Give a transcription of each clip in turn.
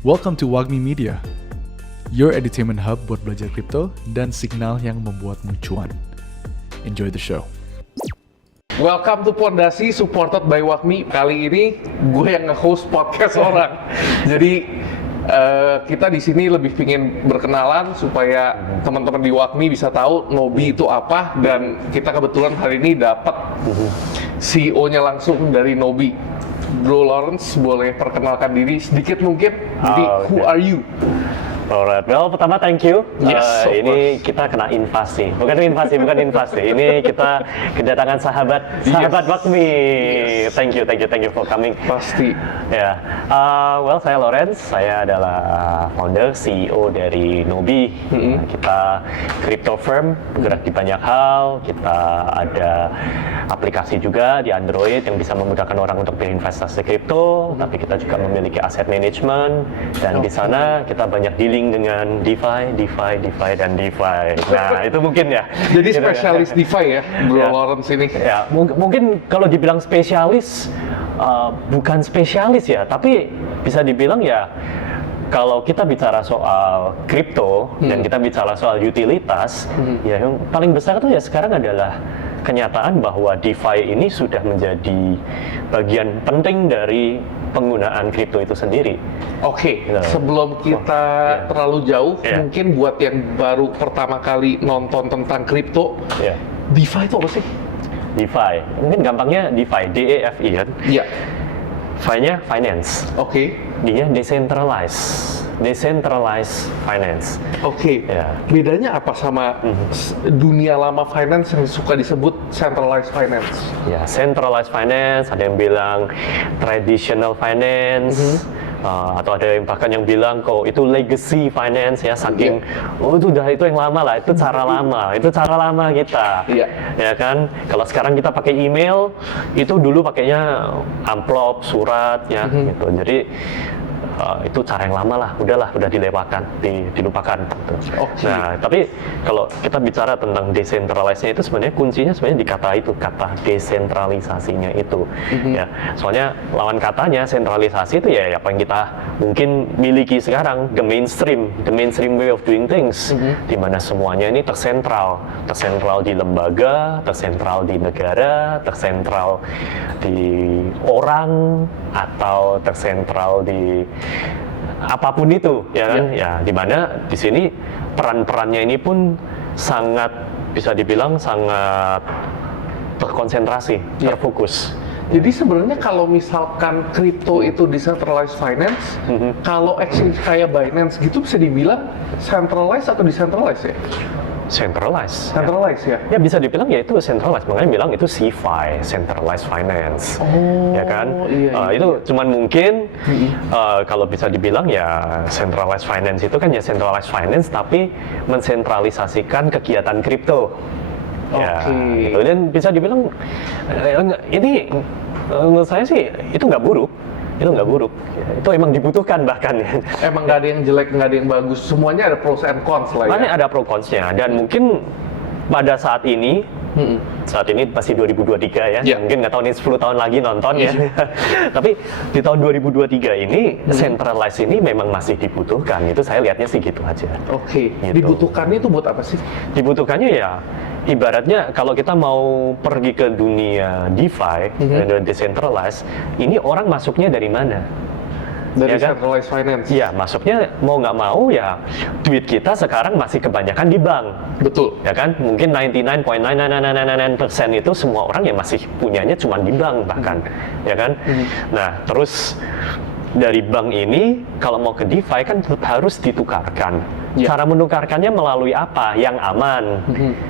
Welcome to Wagmi Media, your entertainment hub buat belajar kripto dan signal yang membuatmu cuan. Enjoy the show. Welcome to Pondasi, supported by Wagmi. Kali ini gue yang nge-host podcast orang. Jadi kita di sini lebih pingin berkenalan supaya teman-teman di Wagmi bisa tahu Nobi itu apa, dan kita kebetulan hari ini dapat CEO-nya langsung dari Nobi. Bro Lawrence, boleh perkenalkan diri sedikit mungkin? Jadi, who are you? Alright, well pertama thank you. Yes, of ini kita kena invasi, bukan invasi. Ini kita kedatangan sahabat Wagmi. Yes. Thank you for coming. Pasti. Ya, well saya Lawrence, saya adalah founder CEO dari Nobi. Kita crypto firm, bergerak di banyak hal. Kita ada aplikasi juga di Android yang bisa memudahkan orang untuk berinvestasi kripto. Tapi kita juga memiliki aset management, dan di sana kita banyak dealing dengan DeFi, dan DeFi. Nah, itu mungkin ya. Jadi spesialis DeFi ya, Bro Ya. Lawrence ini. Ya, mungkin kalau dibilang spesialis, bukan spesialis ya, tapi bisa dibilang ya, kalau kita bicara soal kripto dan kita bicara soal utilitas, ya yang paling besar itu ya sekarang adalah kenyataan bahwa DeFi ini sudah menjadi bagian penting dari penggunaan kripto itu sendiri. Oke, Nah. sebelum kita terlalu jauh, Ya. mungkin buat yang baru pertama kali nonton tentang kripto, Ya. DeFi itu apa sih? DeFi, mungkin gampangnya DeFi, DeFi kan? Iya. Fi-nya finance, Oke. dia decentralized finance. Oke. Ya. Bedanya apa sama dunia lama finance yang suka disebut centralized finance? Ya, centralized finance, ada yang bilang traditional finance, atau ada yang bahkan yang bilang kok itu legacy finance ya, saking oh itu yang lama lah, itu cara lama kita. Iya. Ya kan, kalau sekarang kita pakai email, itu dulu pakainya amplop, surat ya gitu. Jadi itu cara yang lama lah, udah dilewatkan, dilupakan. Gitu. Oke. Nah, tapi kalau kita bicara tentang decentralized-nya itu sebenarnya kuncinya sebenarnya di kata desentralisasinya itu. Ya, soalnya lawan katanya sentralisasi itu ya apa yang kita mungkin miliki sekarang, the mainstream way of doing things, di mana semuanya ini tersentral di lembaga, tersentral di negara, tersentral di orang, atau tersentral di apapun itu, ya kan? Ya, di mana di sini peran-perannya ini pun sangat bisa dibilang sangat terkonsentrasi, terfokus. Jadi sebenarnya kalau misalkan kripto itu decentralized finance, kalau exchange kayak Binance gitu bisa dibilang centralized atau decentralized ya? Centralized. Centralized ya? Ya bisa dibilang ya itu centralized, makanya bilang itu CeFi, centralized finance. Oh, Ya kan? iya. Itu cuman mungkin kalau bisa dibilang ya centralized finance itu kan ya centralized finance tapi mensentralisasikan kegiatan kripto. Ya, Oke. gitu. Dan bisa dibilang ini menurut saya sih itu nggak buruk. Itu emang dibutuhkan bahkan. Emang nggak ada yang jelek, nggak ada yang bagus. Semuanya ada pros and cons lah ya. Makanya ada pro consnya, dan mungkin pada saat ini masih 2023 ya, Ya. mungkin nggak tahu nih 10 tahun lagi nonton ya. Tapi di tahun 2023 ini centralized ini memang masih dibutuhkan. Itu saya lihatnya sih gitu aja. Oke. Gitu. Dibutuhkannya itu buat apa sih? Dibutuhkannya ya ibaratnya kalau kita mau pergi ke dunia DeFi dan decentralized, ini orang masuknya dari mana? Dari Ya kan? centralized finance. Iya, masuknya mau nggak mau ya duit kita sekarang masih kebanyakan di bank. Betul. Ya kan, mungkin 99.999% itu semua orang yang masih punyanya cuma di bank bahkan, ya kan. Nah, terus dari bank ini kalau mau ke DeFi kan tetap harus ditukarkan. Ya. Cara menukarkannya melalui apa? Yang aman,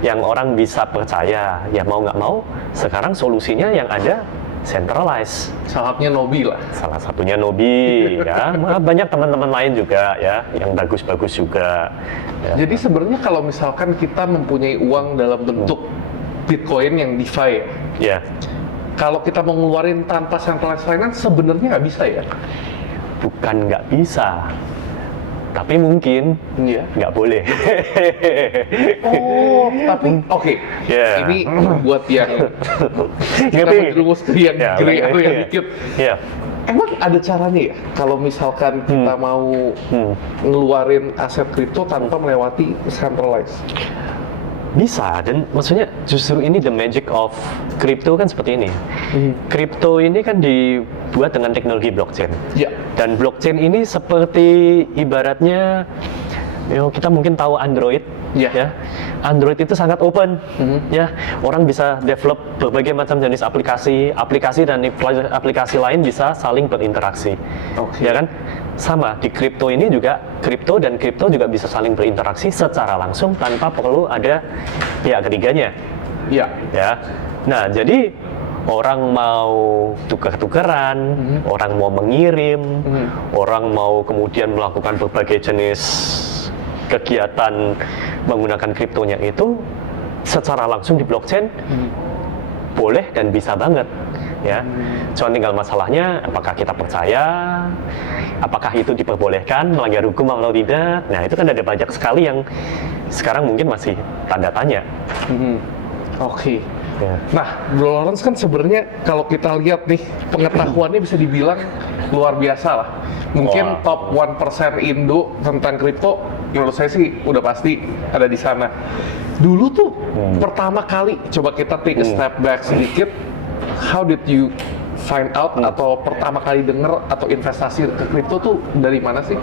yang orang bisa percaya. Ya mau nggak mau, sekarang solusinya yang ada centralized. Sahabnya Nobi lah. Salah satunya Nobi, ya. Banyak teman-teman lain juga ya, yang bagus-bagus juga. Ya. Jadi sebenarnya kalau misalkan kita mempunyai uang dalam bentuk Bitcoin yang DeFi ya, Ya. kalau kita mau ngeluarin tanpa centralized finance sebenarnya nggak bisa ya? Bukan nggak bisa. tapi mungkin Iya. nggak boleh. Oh, tapi oke. Yeah. Ini buat yang kita Ngerti? menjerumus ke yang Ya, gray oke. atau yang dikit. Iya. Emang ada caranya ya kalau misalkan kita mau ngeluarin aset kripto tanpa melewati centralized? Bisa, dan maksudnya justru ini the magic of crypto kan seperti ini. Crypto ini kan dibuat dengan teknologi blockchain. Ya. Dan blockchain ini seperti ibaratnya kita mungkin tahu Android, Ya. ya. Android itu sangat open, ya. Orang bisa develop berbagai macam jenis aplikasi dan aplikasi lain bisa saling berinteraksi, Oke. ya kan? Sama di kripto ini juga, kripto dan kripto juga bisa saling berinteraksi secara langsung tanpa perlu ada pihak ketiganya, Ya. ya. Nah, jadi orang mau tukar-tukaran, orang mau mengirim, orang mau kemudian melakukan berbagai jenis kegiatan menggunakan kriptonya itu secara langsung di blockchain boleh dan bisa banget, ya. Cuma tinggal masalahnya apakah kita percaya, apakah itu diperbolehkan, melanggar hukum atau tidak. Nah, itu kan ada banyak sekali yang sekarang mungkin masih tanda tanya. Oke. Ya. Nah, Bro Lawrence kan sebenarnya kalau kita lihat nih pengetahuannya bisa dibilang luar biasa lah. Mungkin Wah. top 1% Indo tentang kripto menurut saya sih udah pasti ada di sana. Dulu tuh pertama kali coba kita take a step back sedikit. How did you find out atau pertama kali denger atau investasi ke kripto tuh dari mana sih?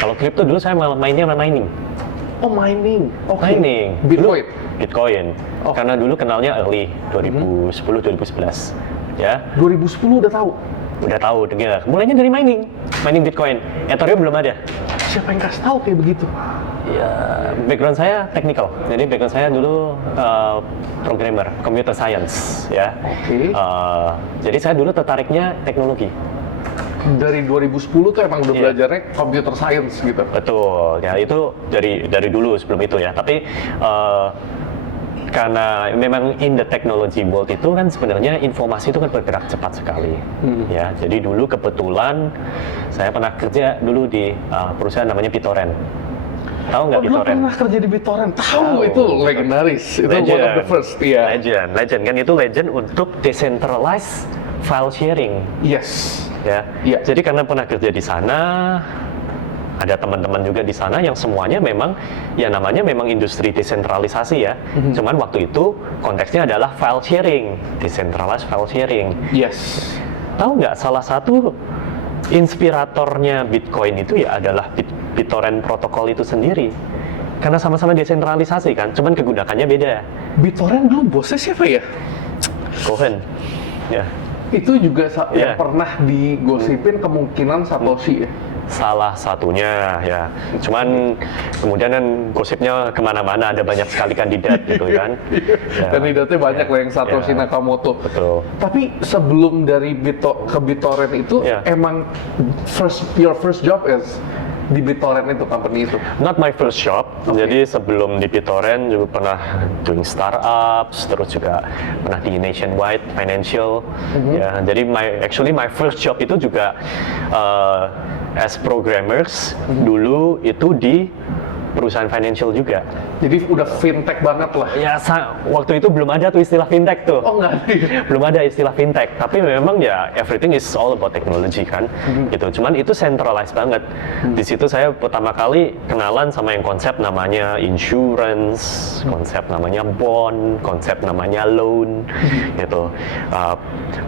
Kalau kripto dulu saya mainnya mining. Oh, mining. Oke. Mining. Bitcoin. Bitcoin. Oh. Karena dulu kenalnya early 2010-2011. Ya, 2010 udah tahu. udah tahu dengar. Mulainya dari mining Bitcoin. Ethereum belum ada. Siapa yang kasih tahu kayak begitu? Ya, background saya technical. Jadi background saya dulu programmer, computer science, ya. Oke. Jadi saya dulu tertariknya teknologi. Dari 2010 tuh emang udah Iya. belajarnya computer science gitu. Betul, ya itu dari dulu sebelum itu ya. Tapi karena memang in the technology world itu kan sebenarnya informasi itu kan bergerak cepat sekali, ya. Jadi dulu kebetulan saya pernah kerja dulu di perusahaan namanya BitTorrent. Tahu nggak Dulu BitTorrent? pernah kerja di BitTorrent. Tahu, Tahu. itu legendaris. Itu one of the first, iya. Legend kan itu legend untuk decentralized file sharing, Yes. ya. Iya. Jadi karena pernah kerja di sana, ada teman-teman juga di sana yang semuanya memang ya namanya memang industri desentralisasi ya. Cuman waktu itu konteksnya adalah file sharing, decentralized file sharing. Yes. Tahu nggak salah satu inspiratornya Bitcoin itu ya adalah BitTorrent protokol itu sendiri. Karena sama-sama desentralisasi kan, cuman kegunakannya beda. BitTorrent dulu bosnya siapa ya? Cohen, ya. Itu juga yang Iya. pernah digosipin kemungkinan Satoshi ya. Salah satunya ya, cuman kemudian kan gosipnya kemana-mana, ada banyak sekali kandidat gitu kan. Ya. Kandidatnya banyak lah yang Satoshi Ya. Nakamoto. Betul. Tapi sebelum dari ke BitTorrent itu Ya. emang your first job is di BitTorrent itu, company itu. Not my first job. Oke. Jadi sebelum di BitTorrent juga pernah doing startups, terus juga pernah di Nationwide Financial. Ya, jadi my first job itu juga as programmers dulu itu di perusahaan financial juga. Jadi udah fintech banget lah. Ya, waktu itu belum ada tuh istilah fintech tuh. Oh, nggak ada. Belum ada istilah fintech, tapi memang ya everything is all about technology kan, gitu. Cuman itu centralized banget. Di situ saya pertama kali kenalan sama yang konsep namanya insurance, konsep namanya bond, konsep namanya loan, gitu.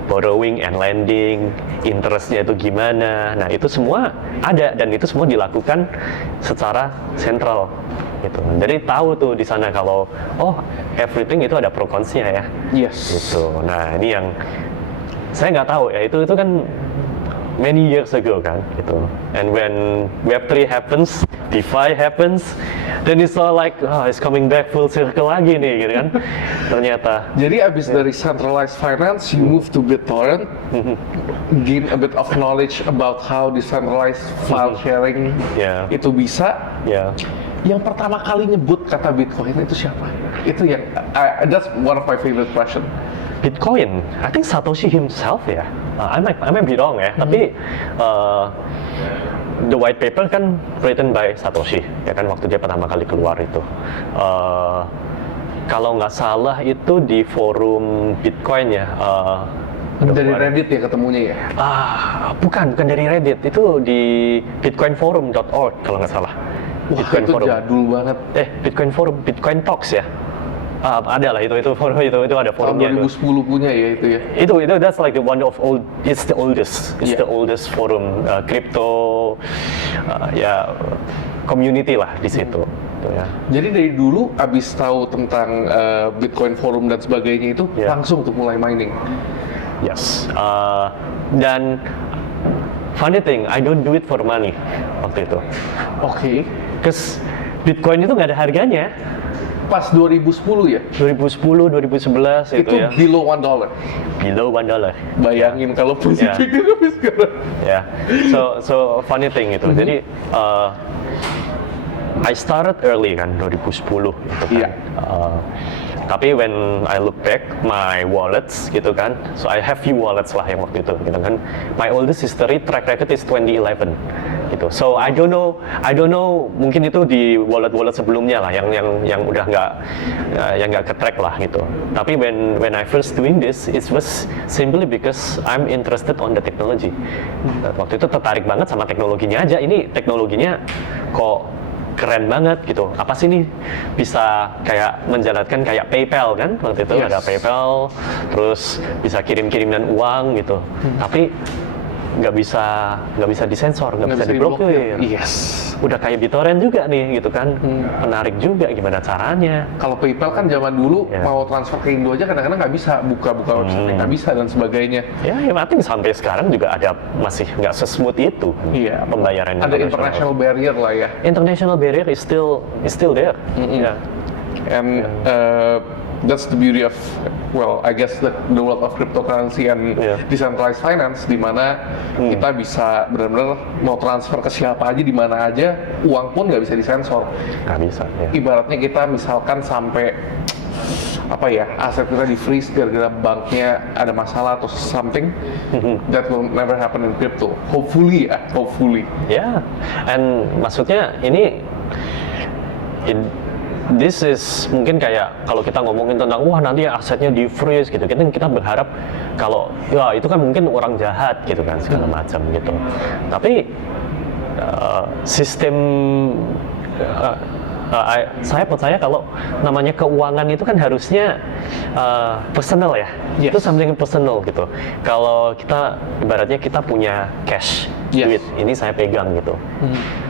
Borrowing and lending, interestnya itu gimana. Nah, itu semua ada dan itu semua dilakukan secara sentral. Gitu. Jadi tahu tuh di sana kalau everything itu ada pro cons-nya ya. Yes. Gitu. Nah, ini yang saya nggak tahu ya, itu kan many years ago kan gitu. And when Web3 happens, DeFi happens, then it's all like it's coming back full circle lagi nih gitu kan. Ternyata. Jadi abis dari centralized finance, you move to BitTorrent, gain a bit of knowledge about how decentralized file sharing Ya. itu bisa. Ya. Yang pertama kali nyebut kata Bitcoin itu siapa? Itu yang that's one of my favorite question. Bitcoin, I think Satoshi himself ya. I might be wrong ya, tapi the white paper kan written by Satoshi, ya kan waktu dia pertama kali keluar itu. Kalau nggak salah itu di forum Bitcoin ya. Dari Reddit ya ketemunya ya? Bukan dari Reddit, itu di bitcoinforum.org kalau nggak salah. Wah, itu jadul banget. Bitcoin Forum, Bitcoin Talks ya. Ada lah itu forum itu ada forumnya. Tahun 2010 punya ya itu ya. Itu that's like the one of old, it's the oldest forum crypto community lah di situ. Gitu ya. Jadi dari dulu abis tahu tentang Bitcoin Forum dan sebagainya itu langsung tuh mulai mining. Yes. Dan funny thing, I don't do it for money waktu itu. Oke. Cause Bitcoin itu nggak ada harganya. Pas 2010 ya? 2010, 2011 itu ya. Below $1. Below $1. Bayangin kalau positifnya sampai sekarang. Ya. So funny thing itu. Jadi I started early kan 2010 gitu kan. Tapi when I look back my wallets gitu kan, so I have few wallets lah yang waktu itu gitu kan. My oldest history track record is 2011 gitu. So I don't know mungkin itu di wallet sebelumnya lah yang udah nggak ke-track lah gitu. Tapi when I first doing this, it was simply because I'm interested on the technology. Waktu itu tertarik banget sama teknologinya aja. Ini teknologinya kok keren banget gitu. Apa sih nih bisa kayak menjalankan kayak PayPal kan? Waktu itu ada PayPal, terus bisa kirim-kiriman uang gitu. Tapi nggak bisa disensor, nggak bisa diblokir. Udah kayak BitTorrent juga nih gitu kan. Menarik juga gimana caranya. Kalau PayPal kan zaman dulu mau transfer ke Indo aja kadang-kadang nggak bisa, buka website nggak bisa dan sebagainya. Ya berarti sampai sekarang juga ada masih nggak sesmooth itu pembayaran. Ada international barrier lah ya. International barrier is still there. And that's the beauty of, well, I guess the world of cryptocurrency and decentralized finance, di mana kita bisa benar-benar mau transfer ke siapa aja, di mana aja, uang pun nggak bisa disensor. Nggak bisa. Ibaratnya kita misalkan sampai aset kita di freeze gara-gara banknya ada masalah atau something, that will never happen in crypto. Hopefully. And maksudnya ini this is mungkin kayak kalau kita ngomongin tentang nanti asetnya di freeze gitu, kita berharap kalau itu kan mungkin orang jahat gitu kan segala macam gitu. Tapi sistem saya percaya kalau namanya keuangan itu kan harusnya personal ya. Itu something personal gitu. Kalau kita ibaratnya kita punya cash, duit, ini saya pegang gitu.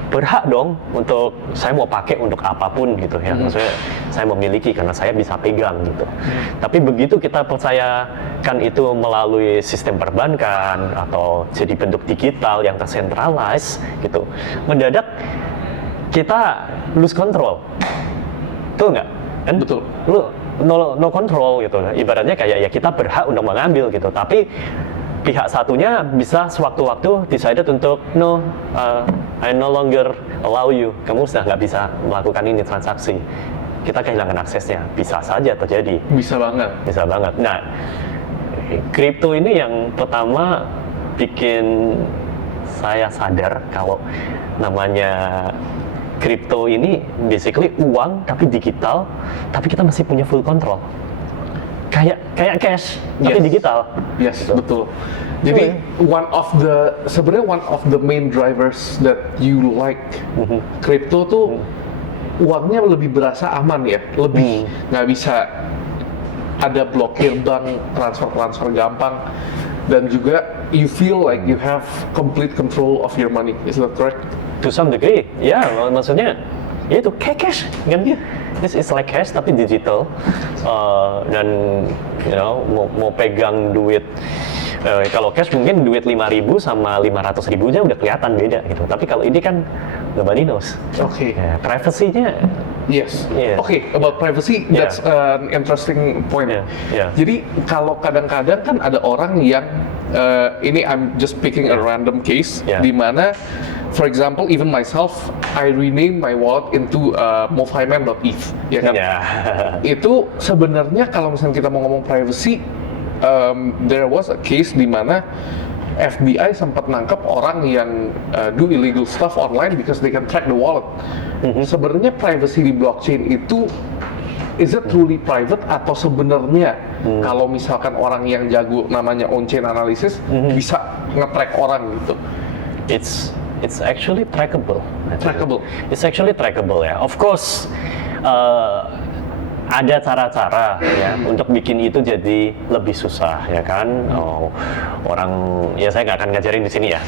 Berhak dong untuk saya mau pakai untuk apapun gitu ya. Maksudnya saya memiliki karena saya bisa pegang gitu. Tapi begitu kita percayakan itu melalui sistem perbankan atau jadi bentuk digital yang tersentralize gitu, mendadak kita lose control. Betul nggak? Kan? Betul. Lu no control gitu. Ibaratnya kayak kita berhak untuk mengambil gitu. Tapi pihak satunya bisa sewaktu-waktu decided untuk I no longer allow you. Kamu sudah nggak bisa melakukan ini transaksi. Kita kehilangan aksesnya. Bisa saja terjadi. Bisa banget. Nah, kripto ini yang pertama bikin saya sadar kalau namanya kripto ini basically uang tapi digital, tapi kita masih punya full control. Kayak cash tapi digital. Gitu. Betul. Jadi sebenarnya one of the main drivers that you like crypto tuh uangnya lebih berasa aman ya, lebih nggak bisa ada blokir bank, transfer gampang, dan juga you feel like you have complete control of your money. Is that correct? To some degree, maksudnya itu kayak cash kan dia. This is like cash tapi digital, dan mau pegang duit. Kalau cash mungkin duit 5.000 sama 500.000 aja udah kelihatan beda gitu. Tapi kalau ini kan nobody knows. Privacy-nya. Yes. About privacy, that's an interesting point. Jadi kalau kadang-kadang kan ada orang yang ini I'm just picking a random case di mana, for example, even myself, I rename my wallet into mofiman.eth, ya kan? Itu sebenarnya kalau misalnya kita mau ngomong privacy, there was a case di mana FBI sempat nangkep orang yang do illegal stuff online because they can track the wallet. Sebenarnya privacy di blockchain itu is it truly private atau sebenarnya kalau misalkan orang yang jago namanya on-chain analysis bisa nge-track orang gitu? It's actually trackable. Trackable. It's actually trackable ya. Of course, ada cara-cara ya untuk bikin itu jadi lebih susah ya kan. Orang ya saya nggak akan ngajarin di sini ya.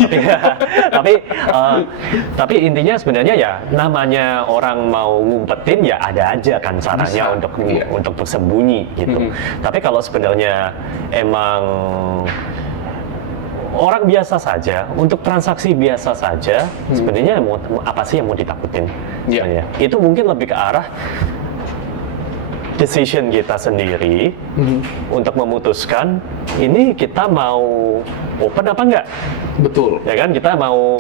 Tapi intinya sebenarnya ya namanya orang mau ngumpetin ya ada aja kan caranya untuk bersembunyi gitu. Tapi kalau sebenarnya emang orang biasa saja, untuk transaksi biasa saja, sebenarnya apa sih yang mau ditakutin? Sebenarnya itu mungkin lebih ke arah decision kita sendiri untuk memutuskan ini kita mau open apa enggak? Betul. Ya kan kita mau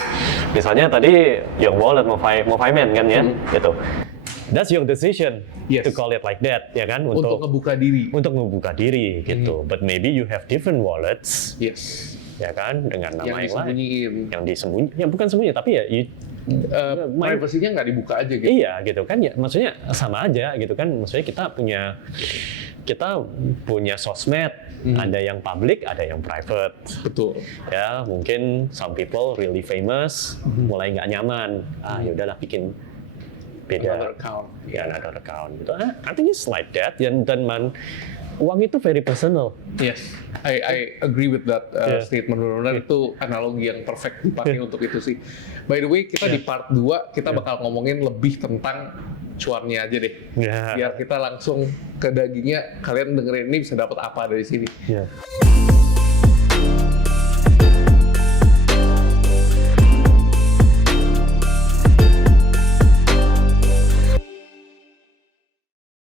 misalnya tadi your wallet mau payment kan ya, gitu. That's your decision to call it like that, ya kan? Untuk ngebuka diri. Untuk ngebuka diri gitu. But maybe you have different wallets. Yes. Ya kan dengan nama yang lain yang disembunyi ya bukan sembunyi tapi ya privasinya nggak dibuka aja gitu. Iya gitu kan ya maksudnya sama aja gitu kan maksudnya kita punya sosmed ada yang public ada yang private. Betul. Ya mungkin some people really famous mulai nggak nyaman ya udahlah bikin beda another account. Another account gitu. I think it's like that dan uang itu very personal. Yes, I agree with that statement. Benar-benar itu analogi yang perfect dipakai untuk itu sih. By the way, kita di part 2 kita bakal ngomongin lebih tentang cuannya aja deh. Biar kita langsung ke dagingnya. Kalian dengerin ini bisa dapat apa dari sini.